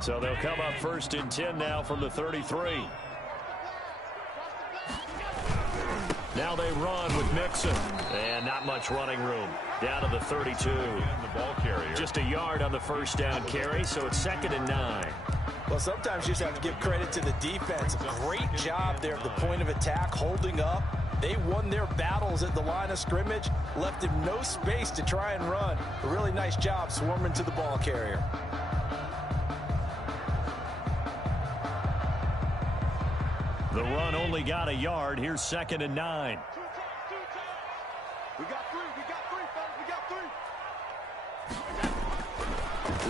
So they'll come up 1st and 10 now from the 33. Now they run with Mixon. And not much running room. Down to the 32. The ball carrier. Just a yard on the first down carry, so it's 2nd and 9. Well, sometimes you just have to give credit to the defense. Great job there at the point of attack, holding up. They won their battles at the line of scrimmage, left him no space to try and run. A really nice job swarming to the ball carrier. The run only got a yard. Here's 2nd and 9. We got three, fellas. We got three.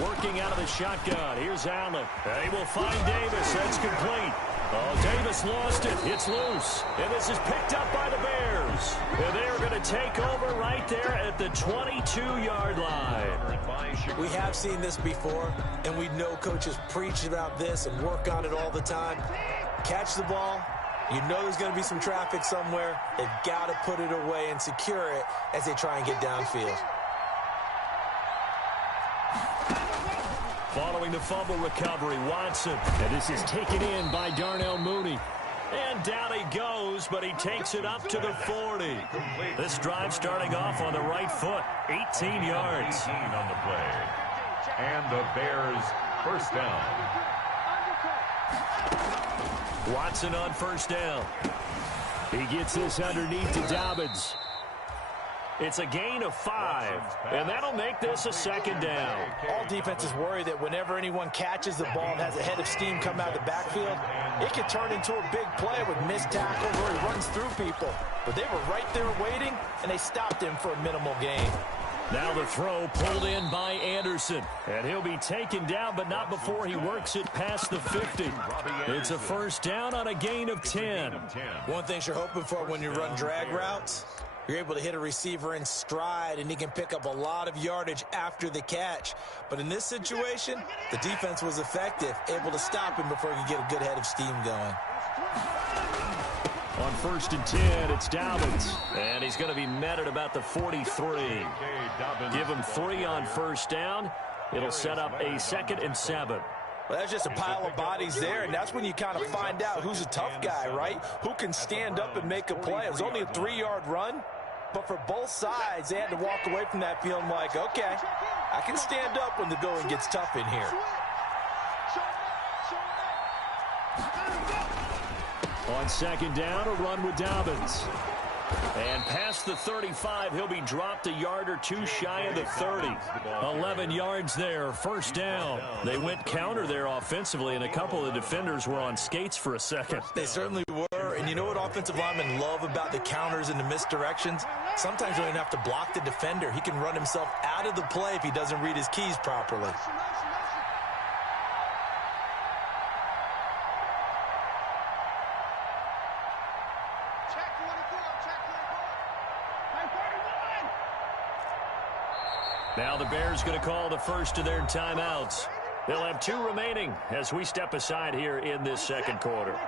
Working out of the shotgun. Here's Allen. They will find Davis. That's complete. Oh, Davis lost it. It's loose. And this is picked up by the Bears. And they are going to take over right there at the 22-yard line. We have seen this before, and we know coaches preach about this and work on it all the time. Catch the ball. You know there's going to be some traffic somewhere. They've got to put it away and secure it as they try and get downfield. Following the fumble recovery, Watson. And this is taken in by Darnell Mooney. And down he goes, but he takes it up to the 40. This drive starting off on the right foot. 18 yards. 18 on the play. And the Bears first down. Watson on first down. He gets this underneath to Dobbins. It's a gain of 5, and that'll make this a 2nd down. All defenses worry that whenever anyone catches the ball and has a head of steam come out of the backfield, it could turn into a big play with missed tackles where he runs through people. But they were right there waiting, and they stopped him for a minimal gain. Now the throw pulled in by Anderson. And he'll be taken down, but not before he works it past the 50. It's a first down on a gain of 10. One thing you're hoping for when you run drag routes, you're able to hit a receiver in stride, and he can pick up a lot of yardage after the catch. But in this situation, the defense was effective, able to stop him before he could get a good head of steam going. On 1st and 10, it's Dobbins. And he's going to be met at about the 43. Give him 3 on first down. It'll set up a 2nd and 7. Well, that's just a pile of bodies there, and that's when you kind of find out who's a tough guy, right? Who can stand up and make a play. It was only a 3-yard run, but for both sides, they had to walk away from that feeling like, okay, I can stand up when the going gets tough in here. On 2nd down, a run with Dobbins. And past the 35, he'll be dropped a yard or 2 shy of the 30. 11 yards there, first down. They went counter there offensively, and a couple of defenders were on skates for a second. They certainly were, and you know what offensive linemen love about the counters and the misdirections? Sometimes you don't even have to block the defender. He can run himself out of the play if he doesn't read his keys properly. Now the Bears going to call the first of their timeouts. They'll have 2 remaining as we step aside here in this second quarter.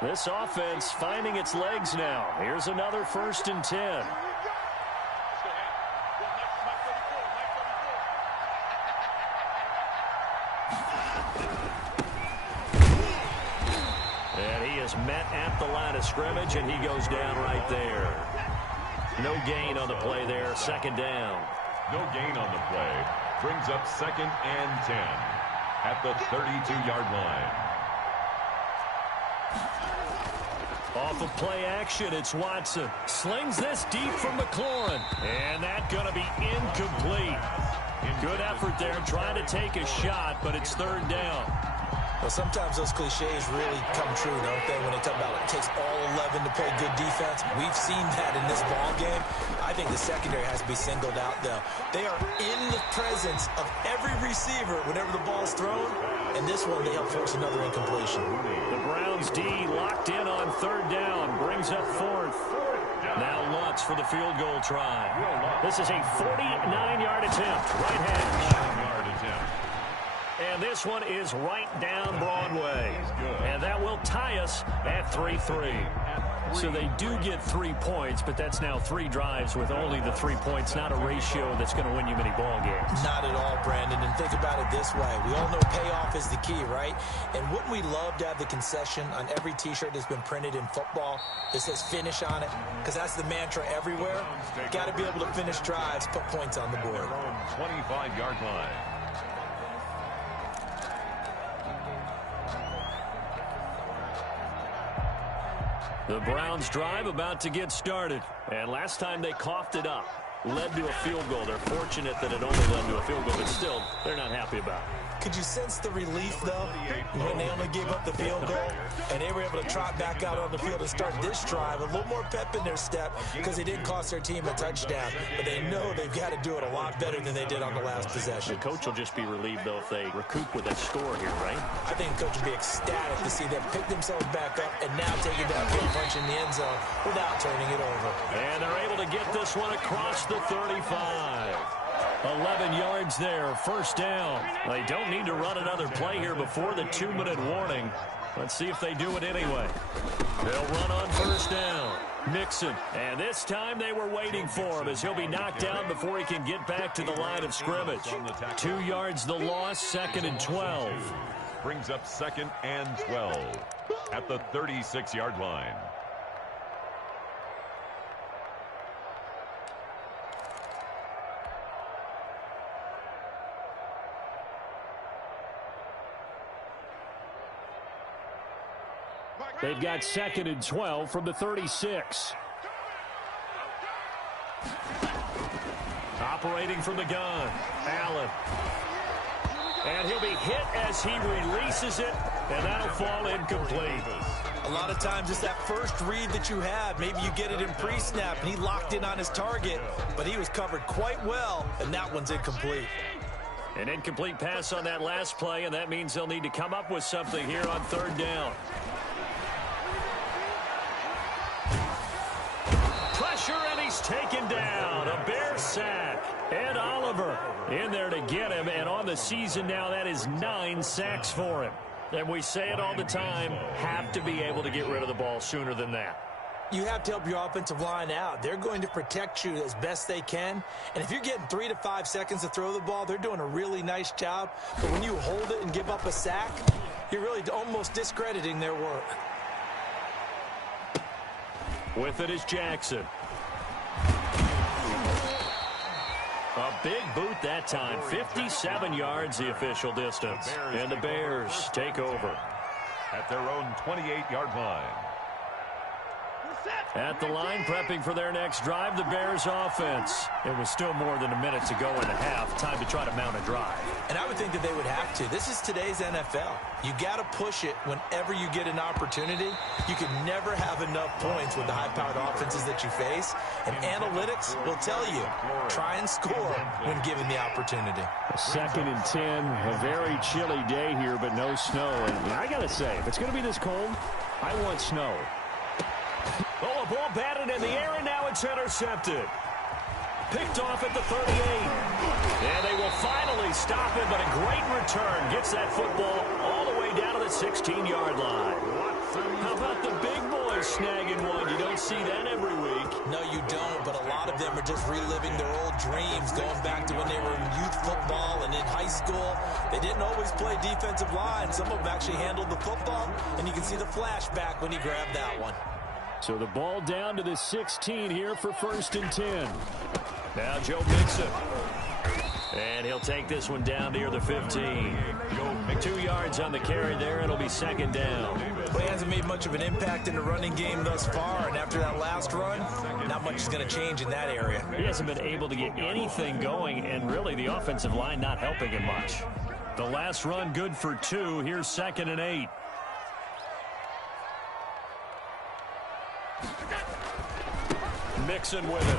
This offense finding its legs now. Here's another 1st and 10. And he is met at the line of scrimmage, and he goes down right there. No gain on the play there, 2nd down. No gain on the play. Brings up 2nd and 10 at the 32-yard line. Off of play action, it's Watson. Slings this deep from McLaurin. And that's going to be incomplete. Good effort there, trying to take a shot, but it's 3rd down. Well, sometimes those cliches really come true, don't they, when they talk about it takes all 11 to play good defense. We've seen that in this ball game. I think the secondary has to be singled out, though. They are in the presence of every receiver whenever the ball's thrown, and this one they help force another incompletion. The Browns D locked in on 3rd down, brings up 4th. Now Lutz for the field goal try. This is a 49-yard attempt, right hash. And this one is right down Broadway. And that will tie us at 3-3. So they do get 3 points, but that's now 3 drives with only the 3 points, not a ratio that's going to win you many ball games. Not at all, Brandon. And think about it this way. We all know payoff is the key, right? And wouldn't we love to have the concession on every T-shirt that's been printed in football that says finish on it? Because that's the mantra everywhere. Got to be able to finish drives, put points on the board. 25-yard line. The Browns drive about to get started. And last time they coughed it up, led to a field goal. They're fortunate that it only led to a field goal, but still, they're not happy about it. Could you sense the relief, though, when they only gave up the field goal and they were able to trot back out on the field and start this drive? A little more pep in their step because they didn't cost their team a touchdown. But they know they've got to do it a lot better than they did on the last possession. The coach will just be relieved, though, if they recoup with that score here, right? I think the coach will be ecstatic to see them pick themselves back up and now take it downfield, punch in the end zone without turning it over. And they're able to get this one across the 35. 11 yards there, first down. They don't need to run another play here before the 2-minute warning. Let's see if they do it anyway. They'll run on first down. Mixon. And this time they were waiting for him as he'll be knocked down before he can get back to the line of scrimmage. 2 yards the loss, 2nd and 12. Brings up 2nd and 12 at the 36-yard line. They've got 2nd and 12 from the 36. Operating from the gun, Allen. And he'll be hit as he releases it, and that'll fall incomplete. A lot of times it's that first read that you have. Maybe you get it in pre-snap, and he locked in on his target, but he was covered quite well, and that one's incomplete. An incomplete pass on that last play, and that means they'll need to come up with something here on 3rd down. And he's taken down. A Bear sack. Ed Oliver in there to get him. And on the season now, that is 9 sacks for him. And we say it all the time, have to be able to get rid of the ball sooner than that. You have to help your offensive line out. They're going to protect you as best they can. And if you're getting 3 to 5 seconds to throw the ball, they're doing a really nice job. But when you hold it and give up a sack, you're really almost discrediting their work. With it is Jackson. A big boot that time. 57 yards the official distance. And the Bears take over. At their own 28-yard line. At the line, prepping for their next drive, the Bears offense. It was still more than a minute to go in the half. Time to try to mount a drive. And I would think that they would have to. This is today's NFL. You got to push it whenever you get an opportunity. You can never have enough points with the high-powered offenses that you face. And analytics will tell you, try and score when given the opportunity. 2nd and 10, a very chilly day here, but no snow. And I got to say, if it's going to be this cold, I want snow. Oh, a ball batted in the air, and now it's intercepted. Picked off at the 38. And they will finally stop him, but a great return. Gets that football all the way down to the 16-yard line. How about the big boys snagging one? You don't see that every week. No, you don't, but a lot of them are just reliving their old dreams, going back to when they were in youth football and in high school. They didn't always play defensive line. Some of them actually handled the football, and you can see the flashback when he grabbed that one. So the ball down to the 16 here for 1st and 10. Now Joe Mixon. And he'll take this one down near the 15. 2 yards on the carry there. It'll be 2nd down. Well, he hasn't made much of an impact in the running game thus far. And after that last run, not much is going to change in that area. He hasn't been able to get anything going. And really the offensive line not helping him much. The last run good for 2. Here's 2nd and 8. Mixon with it.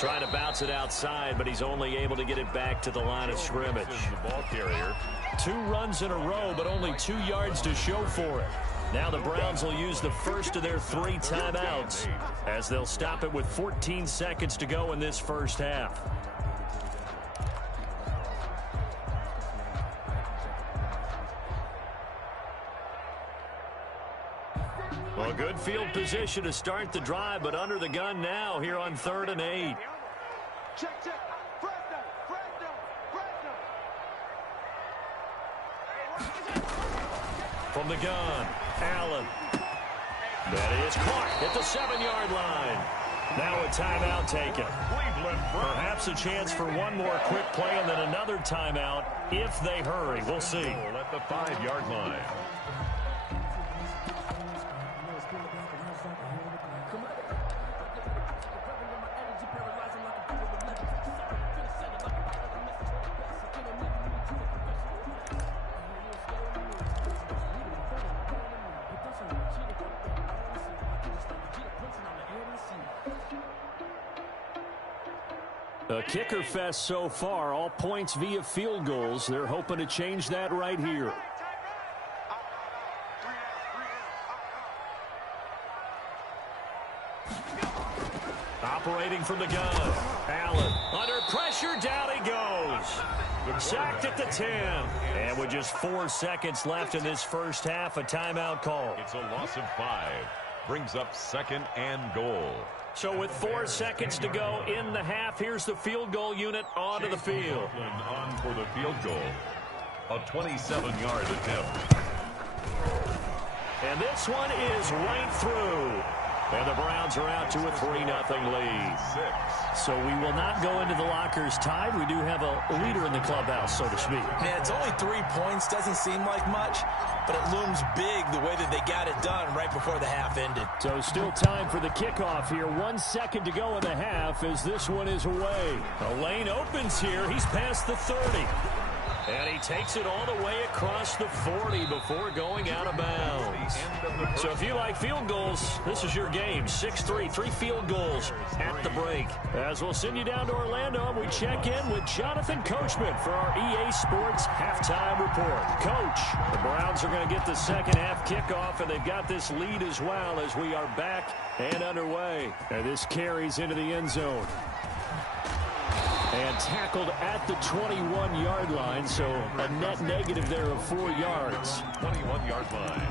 Trying to bounce it outside, but he's only able to get it back to the line of scrimmage. The ball carrier. 2 runs in a row, but only 2 yards to show for it. Now the Browns will use the first of their 3 timeouts as they'll stop it with 14 seconds to go in this first half. Well, good field position to start the drive, but under the gun now here on 3rd and 8. Check. From the gun, Allen. That is caught at the 7-yard line. Now a timeout taken. Perhaps a chance for one more quick play and then another timeout if they hurry. We'll see. At the 5-yard line. A kicker fest so far, all points via field goals. They're hoping to change that right here. Operating from the gun, Allen under pressure, down he goes. Sacked at the 10. And with just 4 seconds left in this first half, a timeout call. It's a loss of 5. Brings up 2nd and goal. So with 4 seconds to go in the half, here's the field goal unit onto the field. On for the field goal. A 27-yard attempt. And this one is right through. And the Browns are out to a 3-0 lead. So we will not go into the lockers tied. We do have a leader in the clubhouse, so to speak. Man, it's only 3 points. Doesn't seem like much, but it looms big the way that they got it done right before the half ended. So still time for the kickoff here. 1 second to go in the half as this one is away. The lane opens here. He's past the 30. And he takes it all the way across the 40 before going out of bounds. So if you like field goals, this is your game. 6-3, 3 field goals at the break. As we'll send you down to Orlando, we check in with Jonathan Coachman for our EA Sports Halftime Report. Coach, the Browns are going to get the second half kickoff, and they've got this lead as well as we are back and underway. And this carries into the end zone. And tackled at the 21-yard line, so a net negative there of 4 yards. 21-yard line.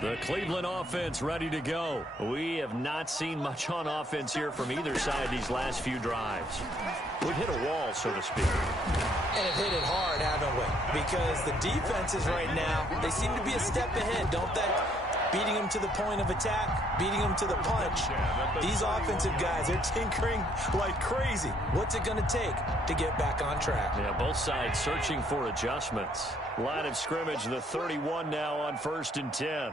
The Cleveland offense ready to go. We have not seen much on offense here from either side these last few drives. We've hit a wall, so to speak. And have hit it hard, haven't we? Because the defenses right now, they seem to be a step ahead, don't they? Beating them to the point of attack, beating them to the punch. These offensive guys, they're tinkering like crazy. What's it going to take to get back on track? Yeah, both sides searching for adjustments. Line of scrimmage, the 31 now on 1st and 10.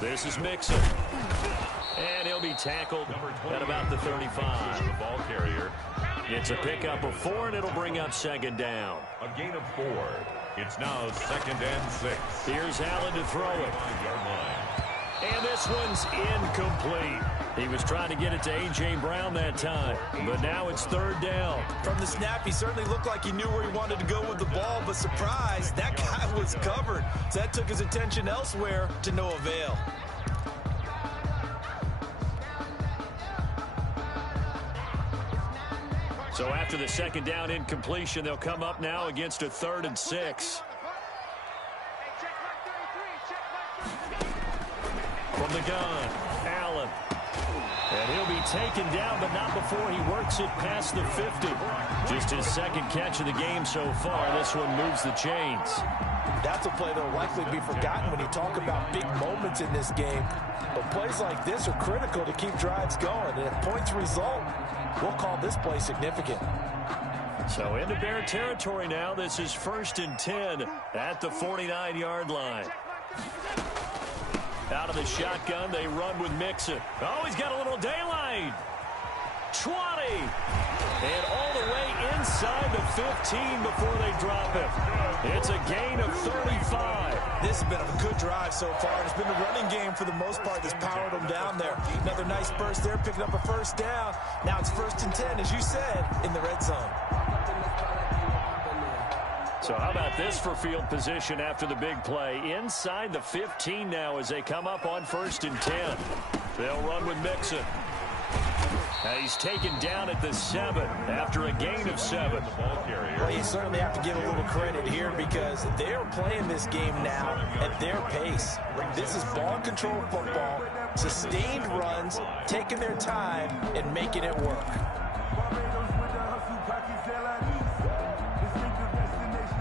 This is Mixon. And he'll be tackled at about the 35. The ball carrier. It's a pickup of 4, and it'll bring up 2nd down. A gain of 4. It's now 2nd and 6. Here's Allen to throw it. 5-yard line. And this one's incomplete. He was trying to get it to A.J. Brown that time, but now it's 3rd down. From the snap, he certainly looked like he knew where he wanted to go with the ball, but surprise, that guy was covered. So that took his attention elsewhere to no avail. So after the 2nd down incompletion, they'll come up now against a 3rd and 6. From the gun, Allen. And he'll be taken down, but not before he works it past the 50. Just his 2nd catch of the game so far. This one moves the chains. That's a play that will likely be forgotten when you talk about big moments in this game. But plays like this are critical to keep drives going. And if points result, we'll call this play significant. So into Bear territory now. This is 1st and 10 at the 49-yard line. Out of the shotgun, they run with Mixon. Oh, he's got a little daylight. 20. And all the way inside the 15 before they drop him. It's a gain of 35. This has been a good drive so far. It's been the running game for the most part that's powered them down there. Another nice burst there, picking up a 1st down. Now it's 1st and 10, as you said, in the red zone. So how about this for field position after the big play? Inside the 15 now as they come up on 1st and 10. They'll run with Mixon. He's taken down at the 7 after a gain of 7. Well, you certainly have to give a little credit here because they're playing this game now at their pace. This is ball control football, sustained runs, taking their time, and making it work.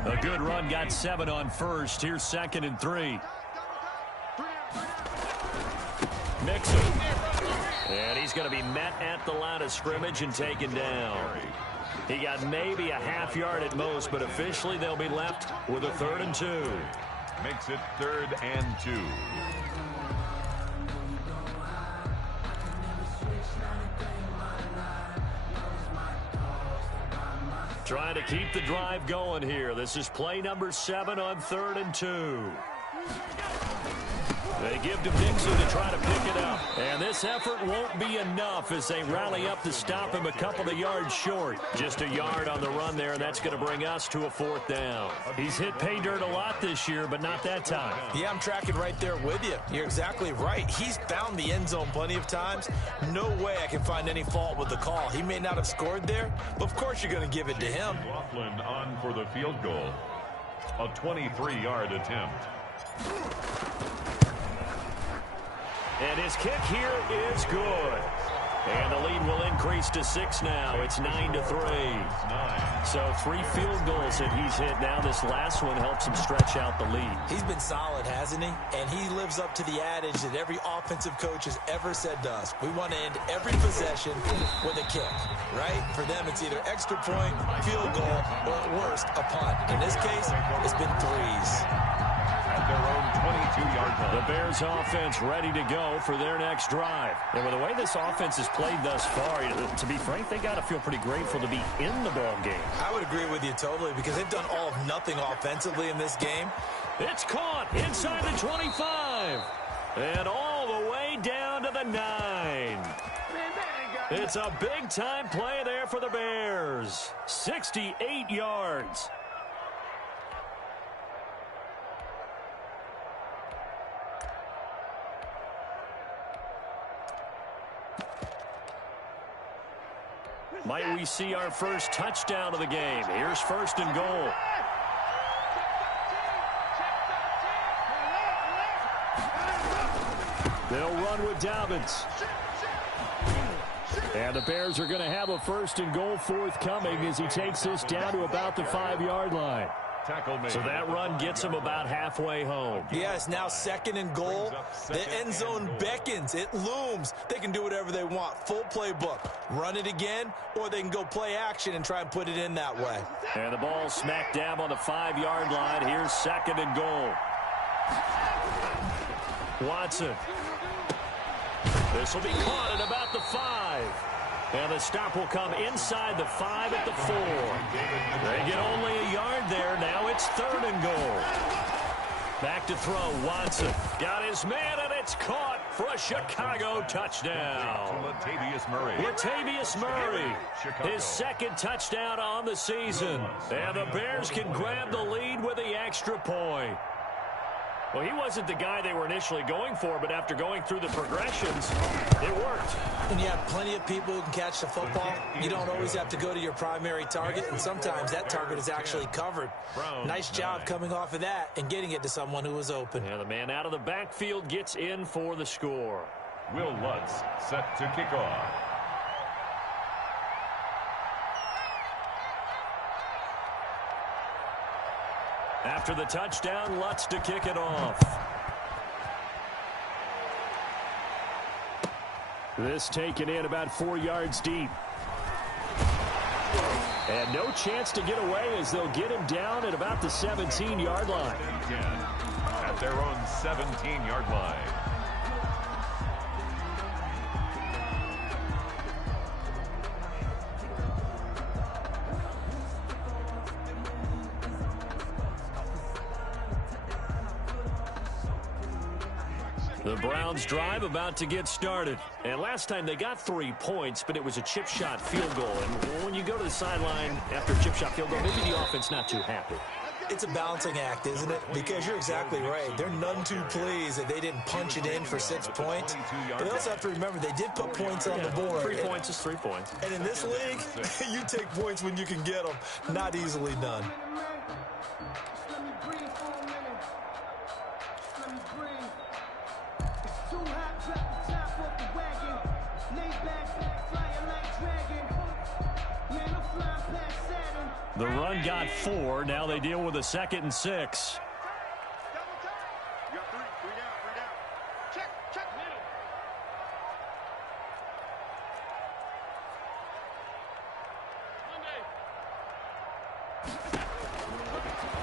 A good run got 7 on 1st. Here's 2nd and 3. Mixon. And he's going to be met at the line of scrimmage and taken down. He got maybe a half yard at most, but officially they'll be left with a 3rd and 2. Makes it 3rd and 2. Trying to keep the drive going here. This is play number 7 on 3rd and 2. They give to Mixon to try to pick it up. And this effort won't be enough as they rally up to stop him a couple of yards short. Just a yard on the run there, and that's going to bring us to a 4th down. He's hit pay dirt a lot this year, but not that time. Yeah, I'm tracking right there with you. You're exactly right. He's found the end zone plenty of times. No way I can find any fault with the call. He may not have scored there, but of course you're going to give it to him. Laughlin on for the field goal. A 23-yard attempt. And his kick here is good. And the lead will increase to 6 now. It's 9-3. So 3 field goals that he's hit now. This last one helps him stretch out the lead. He's been solid, hasn't he? And he lives up to the adage that every offensive coach has ever said to us. We want to end every possession with a kick, right? For them, it's either extra point, field goal, or at worst, a punt. In this case, it's been 3s. At their own 22-yard line. The Bears offense ready to go for their next drive. And with the way this offense has played thus far, to be frank, they got to feel pretty grateful to be in the ball game. I would agree with you totally because they've done all of nothing offensively in this game. It's caught inside the 25 and all the way down to the 9. It's a big-time play there for the Bears. 68 yards. Might we see our first touchdown of the game? Here's 1st and goal. They'll run with Dobbins. And the Bears are going to have a 1st and goal forthcoming as he takes this down to about the 5-yard line. So that run gets him about halfway home. Yeah, it's now 2nd and goal. The end zone beckons. It looms. They can do whatever they want. Full playbook. Run it again, or they can go play action and try and put it in that way. And the ball smack dab on the 5-yard line. Here's 2nd and goal. Watson. This will be caught at about the 5. And the stop will come inside the 5 at the 4. They get only a yard there. Now it's 3rd and goal. Back to throw. Watson got his man, and it's caught for a Chicago touchdown. Latavius Murray. Latavius Murray, his 2nd touchdown on the season. And the Bears can grab the lead with the extra point. Well, he wasn't the guy they were initially going for, but after going through the progressions, it worked. When you have plenty of people who can catch the football, you don't always have to go to your primary target, and sometimes that target is actually covered. Nice job coming off of that and getting it to someone who was open. And the man out of the backfield gets in for the score. Will Lutz set to kick off. After the touchdown, Lutz to kick it off. This taken in about 4 yards deep. And no chance to get away as they'll get him down at about the 17-yard line. At their own 17-yard line. The Browns drive about to get started. And last time they got 3 points, but it was a chip shot field goal. And when you go to the sideline after a chip shot field goal, maybe the offense not too happy. It's a balancing act, isn't it? Because you're exactly right. They're none too pleased that they didn't punch it in for 6 points. But they also have to remember they did put points on the board. 3 points is 3 points. And in this league, you take points when you can get them. Not easily done. The run got 4. Now they deal with a 2nd and 6. You got three down. Check.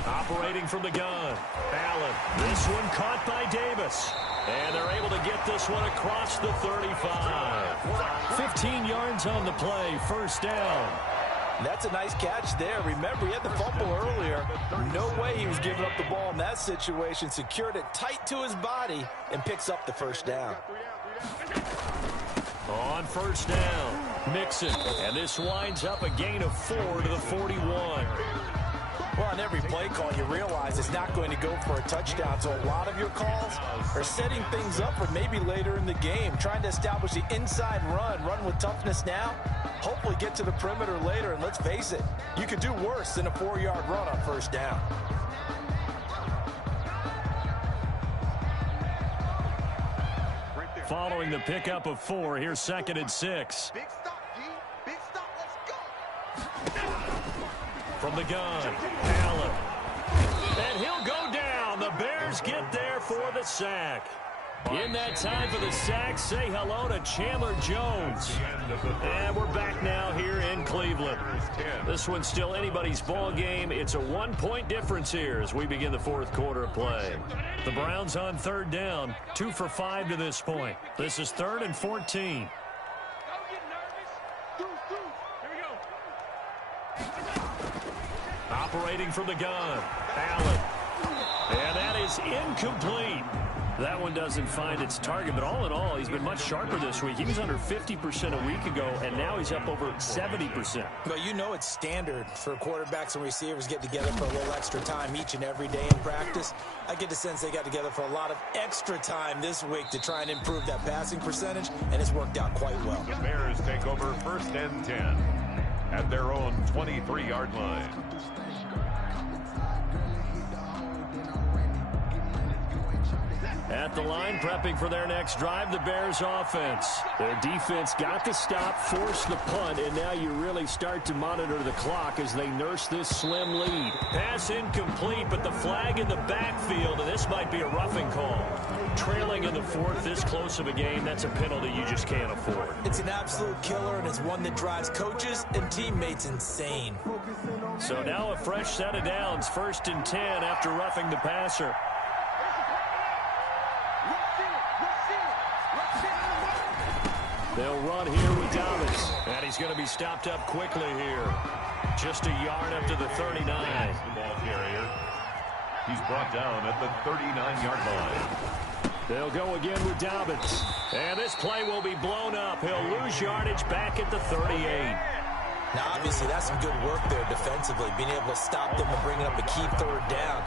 Operating from the gun. Allen. This one caught by Davis. And they're able to get this one across the 35. 15 yards on the play. First down. That's a nice catch there. Remember, he had the fumble earlier. No way he was giving up the ball in that situation. Secured it tight to his body and picks up the first down. On first down, Mixon. And this winds up a gain of 4 to the 41. Well, on every play call, you realize it's not going to go for a touchdown. So a lot of your calls are setting things up for maybe later in the game, trying to establish the inside run with toughness now, hopefully get to the perimeter later. And let's face it, you could do worse than a 4-yard run on first down. Following the pickup of 4, here's 2nd and 6. Big stop, G. Big stop. Let's go. From the gun, Allen. And he'll go down. The Bears get there for the sack. In that time for the sack, say hello to Chandler Jones. And we're back now here in Cleveland. This one's still anybody's ball game. It's a 1-point difference here as we begin the 4th quarter of play. The Browns on 3rd down, 2 for 5 to this point. This is 3rd and 14. Operating from the gun, Allen. And that is incomplete. That one doesn't find its target, but all in all, he's been much sharper this week. He was under 50% a week ago, and now he's up over 70%. Well, you know it's standard for quarterbacks and receivers get together for a little extra time each and every day in practice. I get the sense they got together for a lot of extra time this week to try and improve that passing percentage, and it's worked out quite well. The Bears take over 1st and 10 at their own 23-yard line. At the line, prepping for their next drive, the Bears offense. Their defense got the stop, forced the punt, and now you really start to monitor the clock as they nurse this slim lead. Pass incomplete, but the flag in the backfield, and this might be a roughing call. Trailing in the 4th, this close of a game, that's a penalty you just can't afford. It's an absolute killer, and it's one that drives coaches and teammates insane. So now a fresh set of downs, 1st and 10 after roughing the passer. They'll run here with Davis. And he's going to be stopped up quickly here. Just a yard up to the 39. The ball carrier. He's brought down at the 39-yard line. They'll go again with Davis. And this play will be blown up. He'll lose yardage back at the 38. Now, obviously, that's some good work there defensively, being able to stop them and bringing up a key 3rd down.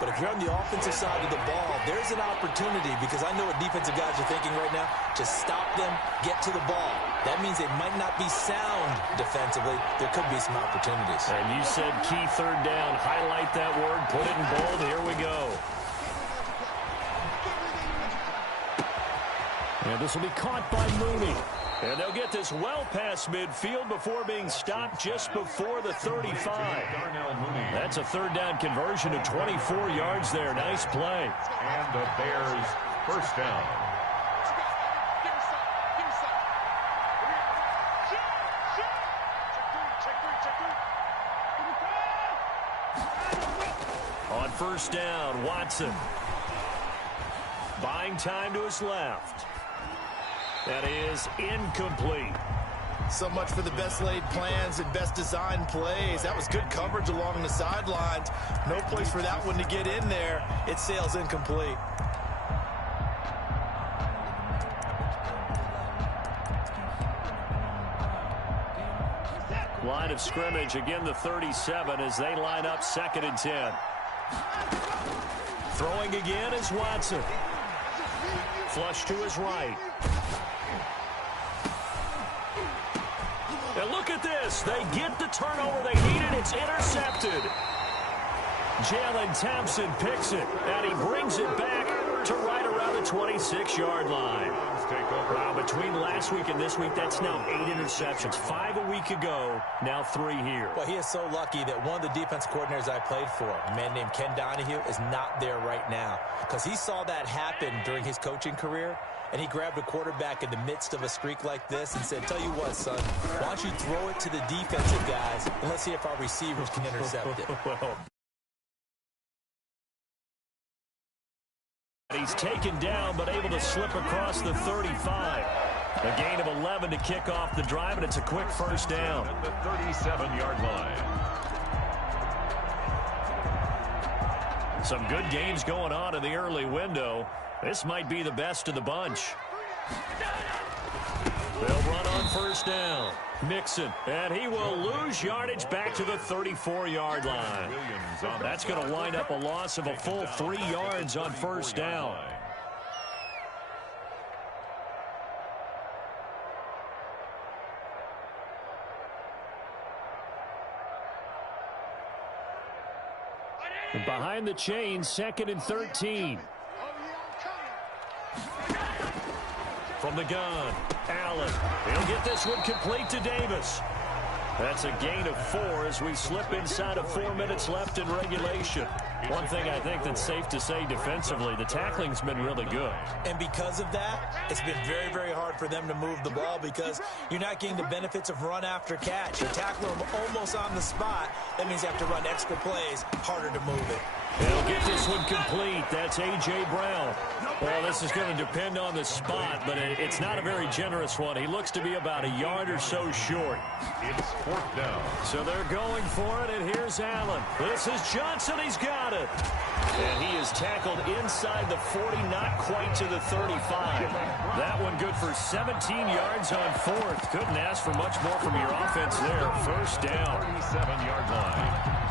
But if you're on the offensive side of the ball, there's an opportunity, because I know what defensive guys are thinking right now. Just stop them, get to the ball. That means they might not be sound defensively. There could be some opportunities. And you said key 3rd down. Highlight that word. Put it in bold. Here we go. And this will be caught by Mooney. And they'll get this well past midfield before being stopped just before the 35. That's a 3rd down conversion of 24 yards there. Nice play. And the Bears 1st down. On 1st down, Watson. Buying time to his left. That is incomplete. So much for the best laid plans and best designed plays. That was good coverage along the sidelines. No place for that one to get in there. It sails incomplete. Line of scrimmage, again the 37 as they line up 2nd and 10. Throwing again is Watson. Flush to his right. And look at this. They get the turnover they needed. It's intercepted. Jalen Thompson picks it, and he brings it back to right around the 26-yard line. Wow, between last week and this week, that's now 8 interceptions. 5 a week ago, now 3 here. Well, he is so lucky that one of the defense coordinators I played for, a man named Ken Donahue, is not there right now, because he saw that happen during his coaching career, and he grabbed a quarterback in the midst of a streak like this and said, tell you what, son, why don't you throw it to the defensive guys, and let's see if our receivers can intercept it. Well, he's taken down, but able to slip across the 35. A gain of 11 to kick off the drive, and it's a quick first down. At the 37-yard line. Some good games going on in the early window. This might be the best of the bunch. They'll run on first down. Mixon, and he will lose yardage back to the 34-yard line. That's going to wind up a loss of a full 3 yards on first down. Behind the chains, 2nd and 13. From the gun, Allen. He'll get this one complete to Davis. That's a gain of 4 as we slip inside of 4 minutes left in regulation. One thing I think that's safe to say defensively, the tackling's been really good. And because of that, it's been very, very hard for them to move the ball because you're not getting the benefits of run after catch. You're tackling them almost on the spot. That means you have to run extra plays, harder to move it. He'll get this one complete. That's A.J. Brown. Well, this is going to depend on the spot, but it's not a very generous one. He looks to be about a yard or so short. It's 4th down. So they're going for it, and here's Allen. This is Johnson. He's got it. And he is tackled inside the 40, not quite to the 35. That one good for 17 yards on 4th. Couldn't ask for much more from your offense there. First down. 37-yard line.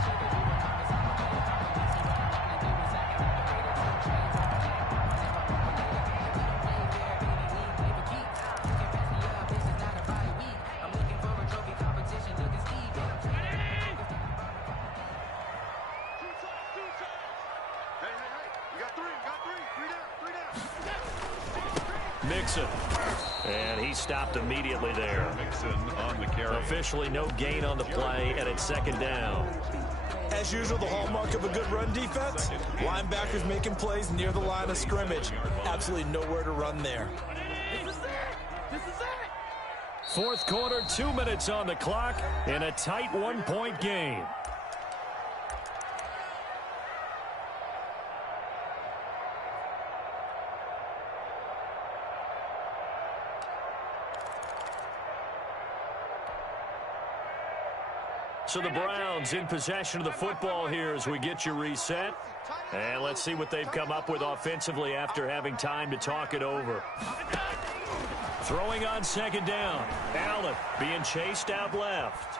Mixon. And he stopped immediately there. Mixon on the carry. Officially no gain on the play, and it's 2nd down. As usual, the hallmark of a good run defense, linebackers making plays near the line of scrimmage. Absolutely nowhere to run there. Fourth quarter, 2 minutes on the clock in a tight 1-point game. So the Browns in possession of the football here as we get you reset. And let's see what they've come up with offensively after having time to talk it over. Throwing on 2nd down. Allen being chased out left.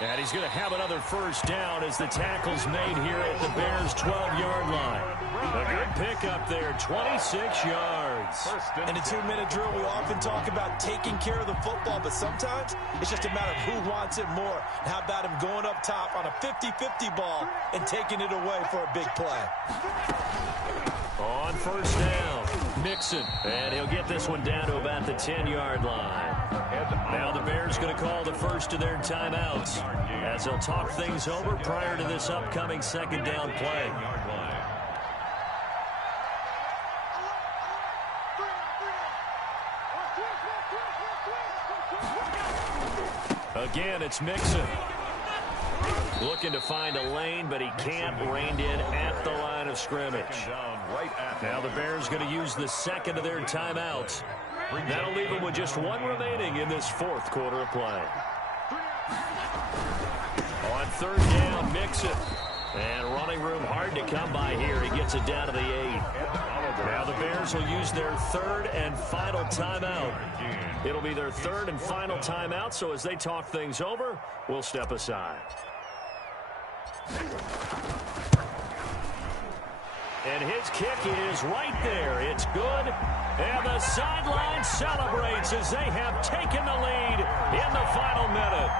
And he's going to have another first down as the tackle's made here at the Bears' 12-yard line. A good pickup there, 26 yards. In a 2-minute drill, we often talk about taking care of the football, but sometimes it's just a matter of who wants it more. And how about him going up top on a 50-50 ball and taking it away for a big play? On first down, Mixon, and he'll get this one down to about the 10-yard line. Now the Bears going to call the first of their timeouts as they'll talk things over prior to this upcoming 2nd down play. Again, it's Mixon. Looking to find a lane, but he can't. Reined in at the line of scrimmage. Now the Bears going to use the 2nd of their timeouts. That'll leave them with just 1 remaining in this 4th quarter of play. On 3rd down, Mixon. And running room hard to come by here. He gets it down to the 8. Now the Bears will use their 3rd and final timeout. It'll be their 3rd and final timeout, so as they talk things over, we'll step aside. And his kick is right there. It's good. And the sideline celebrates as they have taken the lead in the final minute.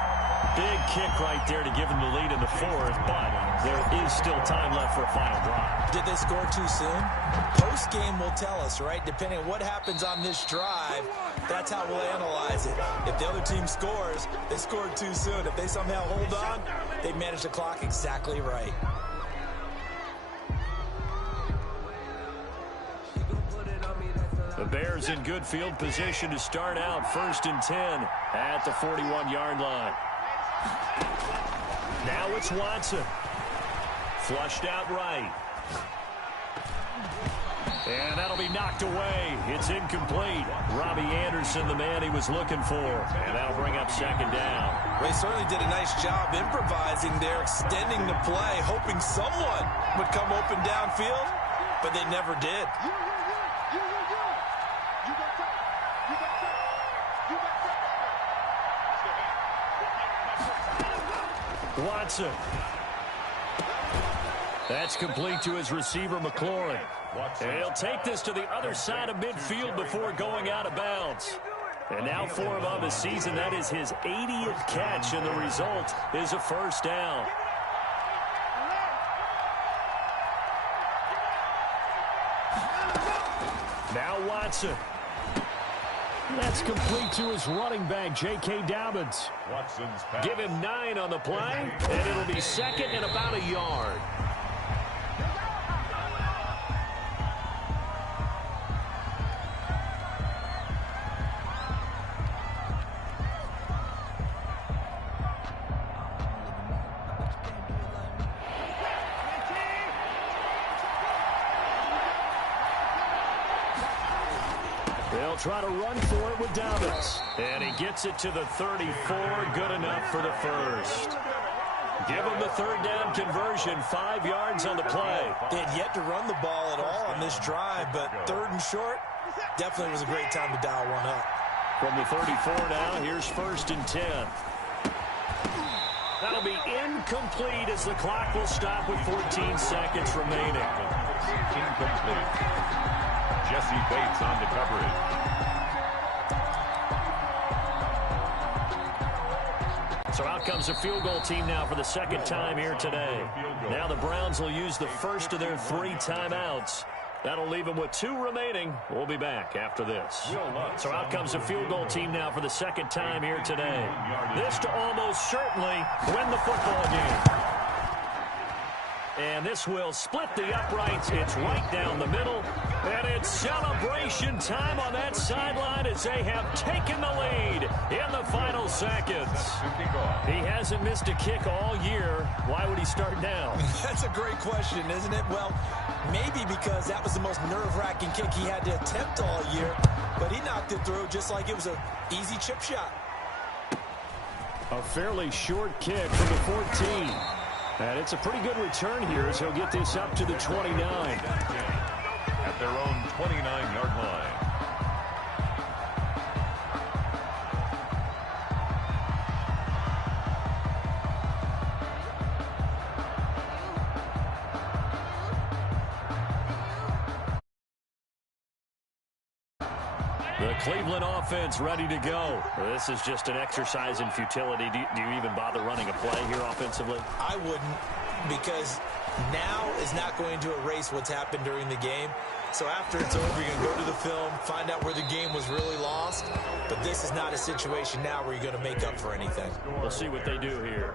Big kick right there to give them the lead in the fourth, but there is still time left for a final drive. Did they score too soon? Post-game will tell us, right? Depending on what happens on this drive, that's how we'll analyze it. If the other team scores, they scored too soon. If they somehow hold on, they manage the clock exactly right. The Bears in good field position to start out 1st and 10 at the 41-yard line. Now it's Watson. Flushed out right. And that'll be knocked away. It's incomplete. Robbie Anderson, the man he was looking for. And that'll bring up 2nd down. They certainly did a nice job improvising there, extending the play, hoping someone would come open downfield, but they never did. Watson. That's complete to his receiver, McLaurin. And he'll take this to the other side of midfield before going out of bounds. And now for him on the season, that is his 80th catch, and the result is a 1st down. Now Watson. That's complete to his running back, J.K. Dobbins. Give him 9 on the play, and it'll be 2nd and about a yard. They'll try to run for it with Dobbins. And he gets it to the 34. Good enough for the 1st. Give him the 3rd down conversion. 5 yards on the play. They had yet to run the ball at all on this drive, but 3rd and short, definitely was a great time to dial one up. From the 34 now, here's 1st and 10. That'll be incomplete as the clock will stop with 14 seconds remaining. Incomplete. Jesse Bates on the coverage. So out comes the field goal team now for the 2nd time here today. Now the Browns will use the first of their 3 timeouts. That'll leave them with 2 remaining. We'll be back after this. So out comes the field goal team now for the 2nd time here today. This to almost certainly win the football game. And this will split the uprights. It's right down the middle. And it's celebration time on that sideline as they have taken the lead in the final seconds. He hasn't missed a kick all year. Why would he start now? That's a great question, isn't it? Well, maybe because that was the most nerve-wracking kick he had to attempt all year. But he knocked it through just like it was an easy chip shot. A fairly short kick from the 14. And it's a pretty good return here as he'll get this up to the 29. At their own 29-yard line. The Cleveland offense ready to go. This is just an exercise in futility. Do you even bother running a play here offensively? I wouldn't, because now is not going to erase what's happened during the game. So after it's over, you're going to go to the film, find out where the game was really lost. But this is not a situation now where you're going to make up for anything. We'll see what they do here.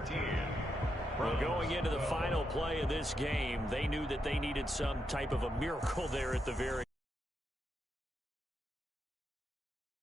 Well, going into the final play of this game, they knew that they needed some type of a miracle there at the very